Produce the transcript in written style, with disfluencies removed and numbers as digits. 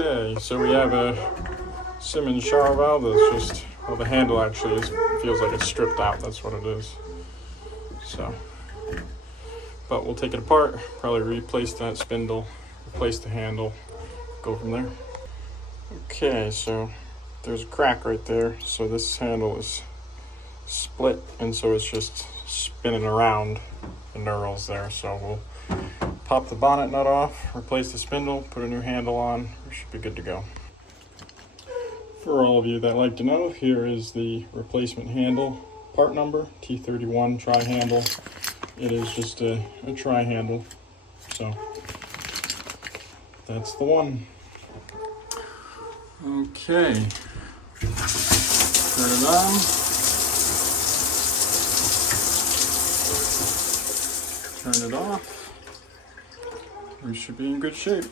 Okay, so we have a Symmons shower valve that's just, well, the handle actually feels like it's stripped out. That's what it is. So, but we'll take it apart, probably replace that spindle, replace the handle, go from there. Okay, so there's a crack right there. So this handle is split, and so it's just spinning around the knurls there. So we'll pop the bonnet nut off, replace the spindle, put a new handle on. We should be good to go. For all of you that like to know, here is the replacement handle part number, T31 tri-handle. It is just a tri-handle, so that's the one. Okay, turn it on. Turn it off. We should be in good shape.